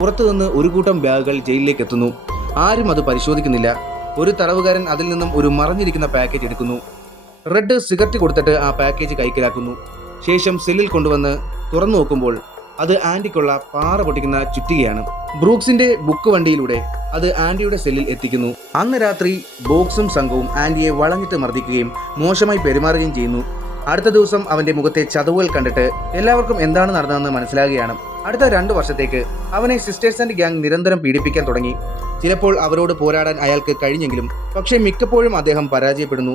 പുറത്തുനിന്ന് ഒരു കൂട്ടം ബാഗുകൾ ജയിലിലേക്ക് എത്തുന്നു. ആരും അത് പരിശോധിക്കുന്നില്ല. ഒരു തടവുകാരൻ അതിൽ നിന്നും ഒരു മറഞ്ഞിരിക്കുന്ന പാക്കേജ് എടുക്കുന്നു. റെഡ് സിഗരറ്റ് കൊടുത്തിട്ട് ആ പാക്കേജ് കൈക്കലാക്കുന്നു. ശേഷം സെല്ലിൽ കൊണ്ടുവന്ന് തുറന്നു നോക്കുമ്പോൾ അത് ആൻറ്റിക്കുള്ള പാറ പൊട്ടിക്കുന്ന ചുറ്റികയാണ്. ബ്രൂക്സിന്റെ ബുക്ക് വണ്ടിയിലൂടെ അത് ആൻറ്റിയുടെ സെല്ലിൽ എത്തിക്കുന്നു. അന്ന് രാത്രി ബോക്സും സംഘവും ആൻറ്റിയെ വളഞ്ഞിട്ട് മർദ്ദിക്കുകയും മോശമായി പെരുമാറുകയും ചെയ്യുന്നു. അടുത്ത ദിവസം അവന്റെ മുഖത്തെ ചതവുകൾ കണ്ടിട്ട് എല്ലാവർക്കും എന്താണ് നടന്നതെന്ന് മനസ്സിലാകുകയാണ്. അടുത്ത 2 വർഷത്തേക്ക് അവനെ സിസ്റ്റേഴ്സ് ആൻഡ് ഗ്യാങ് നിരന്തരം പീഡിപ്പിക്കാൻ തുടങ്ങി. ചിലപ്പോൾ അവരോട് പോരാടാൻ അയാൾക്ക് കഴിഞ്ഞെങ്കിലും പക്ഷേ മിക്കപ്പോഴും അദ്ദേഹം പരാജയപ്പെടുന്നു.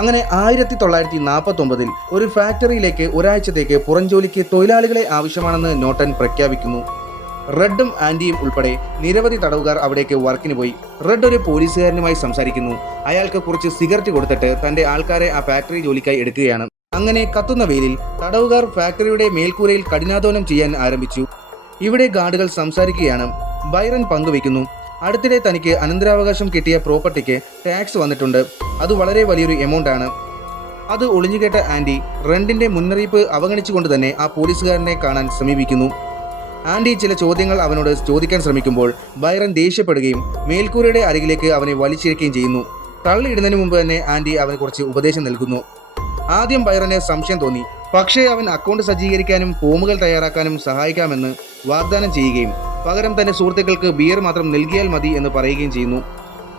അങ്ങനെ 1949 ഒരു ഫാക്ടറിയിലേക്ക് ഒരാഴ്ചത്തേക്ക് പുറംജോലിക്ക് തൊഴിലാളികളെ ആവശ്യമാണെന്ന് നോട്ടൻ പ്രഖ്യാപിക്കുന്നു. റെഡും ആൻറ്റിയും ഉൾപ്പെടെ നിരവധി തടവുകാർ അവിടേക്ക് വർക്കിന് പോയി. റെഡ് ഒരു പോലീസുകാരനുമായി സംസാരിക്കുന്നു. അയാൾക്ക് കുറച്ച് സിഗരറ്റ് കൊടുത്തിട്ട് തന്റെ ആൾക്കാരെ ആ ഫാക്ടറി ജോലിക്കായി എടുക്കുകയാണ്. അങ്ങനെ കത്തുന്ന വെയിലിൽ തടവുകാർ ഫാക്ടറിയുടെ മേൽക്കൂരയിൽ കഠിനാധ്വാനം ചെയ്യാൻ ആരംഭിച്ചു. ഇവിടെ ഗാർഡുകൾ സംസാരിക്കുകയാണ്. ബൈറൻ പങ്കുവയ്ക്കുന്നു. അടുത്തിടെ തനിക്ക് അനന്തരാവകാശം കിട്ടിയ പ്രോപ്പർട്ടിക്ക് ടാക്സ് വന്നിട്ടുണ്ട്. അത് വളരെ വലിയൊരു എമൗണ്ട് ആണ്. അത് ഒളിഞ്ഞുകേട്ട ആൻറ്റി റെഡിന്റെ മുന്നറിയിപ്പ് അവഗണിച്ചുകൊണ്ട് തന്നെ ആ പോലീസുകാരനെ കാണാൻ സമീപിക്കുന്നു. ആൻറ്റി ചില ചോദ്യങ്ങൾ അവനോട് ചോദിക്കാൻ ശ്രമിക്കുമ്പോൾ ബൈറൻ ദേഷ്യപ്പെടുകയും മേൽക്കൂരയുടെ അരികിലേക്ക് അവനെ വലിച്ചിഴക്കുകയും ചെയ്യുന്നു. തള്ളിയിടുന്നതിന് മുമ്പ് തന്നെ ആൻറ്റി അവന് കുറച്ച് ഉപദേശം നൽകുന്നു. ആദ്യം ബൈറന് സംശയം തോന്നി. പക്ഷേ അവൻ അക്കൗണ്ട് സജ്ജീകരിക്കാനും ഫോമുകൾ തയ്യാറാക്കാനും സഹായിക്കാമെന്ന് വാഗ്ദാനം ചെയ്യുകയും പകരം തന്റെ സുഹൃത്തുക്കൾക്ക് ബിയർ മാത്രം നൽകിയാൽ മതി എന്ന് പറയുകയും ചെയ്യുന്നു.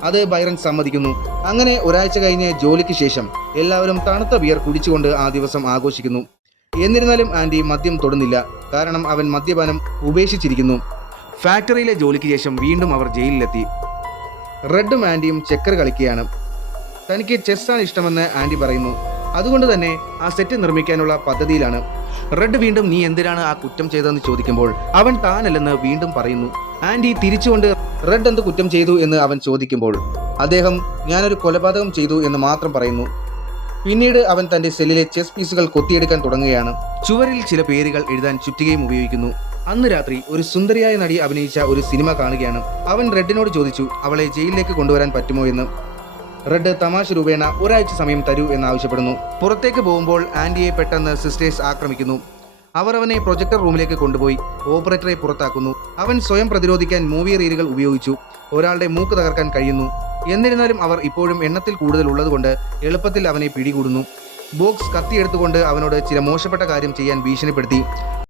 അത് ബൈറൻ സമ്മതിക്കുന്നു. അങ്ങനെ ഒരാഴ്ച കഴിഞ്ഞ് ജോലിക്ക് ശേഷം എല്ലാവരും തണുത്ത ബിയർ കുടിച്ചുകൊണ്ട് ആ ദിവസം ആഘോഷിക്കുന്നു. എന്നിരുന്നാലും ആൻറ്റി മദ്യം തൊടുന്നില്ല. കാരണം അവൻ മദ്യപാനം ഉപേക്ഷിച്ചിരിക്കുന്നു. ഫാക്ടറിയിലെ ജോലിക്ക് ശേഷം വീണ്ടും അവർ ജയിലിലെത്തി. റെഡും ആൻറ്റിയും ചെക്കർ കളിക്കുകയാണ്. തനിക്ക് ചെസ്സാണ് ഇഷ്ടമെന്ന് ആൻറ്റി പറയുന്നു. അതുകൊണ്ട് തന്നെ ആ സെറ്റ് നിർമ്മിക്കാനുള്ള പദ്ധതിയിലാണ്. റെഡ് വീണ്ടും നീ എന്തിനാണ് ആ കുറ്റം ചെയ്തതെന്ന് ചോദിക്കുമ്പോൾ അവൻ താനല്ലെന്ന് വീണ്ടും പറയുന്നു. ആൻറ്റി തിരിച്ചുകൊണ്ട് റെഡ് എന്ത് കുറ്റം ചെയ്തു എന്ന് അവൻ ചോദിക്കുമ്പോൾ അദ്ദേഹം ഞാനൊരു കൊലപാതകം ചെയ്തു എന്ന് മാത്രം പറയുന്നു. പിന്നീട് അവൻ തന്റെ സെല്ലിലെ ചെസ് പീസുകൾ കൊത്തിയെടുക്കാൻ തുടങ്ങുകയാണ്. ചുവരിൽ ചില പേരുകൾ എഴുതാൻ ചുറ്റികയും ഉപയോഗിക്കുന്നു. അന്ന് രാത്രി ഒരു സുന്ദരിയായ നടി അഭിനയിച്ച ഒരു സിനിമ കാണുകയാണ്. അവൻ റെഡിനോട് ചോദിച്ചു അവളെ ജയിലിലേക്ക് കൊണ്ടുവരാൻ പറ്റുമോ എന്ന്. റെഡ് തമാശ രൂപേണ ഒരാഴ്ച സമയം തരൂ എന്നാവശ്യപ്പെടുന്നു. പുറത്തേക്ക് പോകുമ്പോൾ ആൻറ്റിയെ പെട്ടെന്ന് സിസ്റ്റേഴ്സ് ആക്രമിക്കുന്നു. അവർ അവനെ പ്രൊജക്ടർ റൂമിലേക്ക് കൊണ്ടുപോയി ഓപ്പറേറ്ററെ പുറത്താക്കുന്നു. അവൻ സ്വയം പ്രതിരോധിക്കാൻ മൂവി റീലുകൾ ഉപയോഗിച്ചു. ഒരാളുടെ മൂക്ക് തകർക്കാൻ കഴിയുന്നു. എന്നിരുന്നാലും അവർ ഇപ്പോഴും എണ്ണത്തിൽ കൂടുതൽ ഉള്ളതുകൊണ്ട് എളുപ്പത്തിൽ അവനെ പിടികൂടുന്നു. ബോക്സ് കത്തിയെടുത്തുകൊണ്ട് അവനോട് ചില മോശപ്പെട്ട കാര്യം ചെയ്യാൻ ഭീഷണിപ്പെടുത്തി.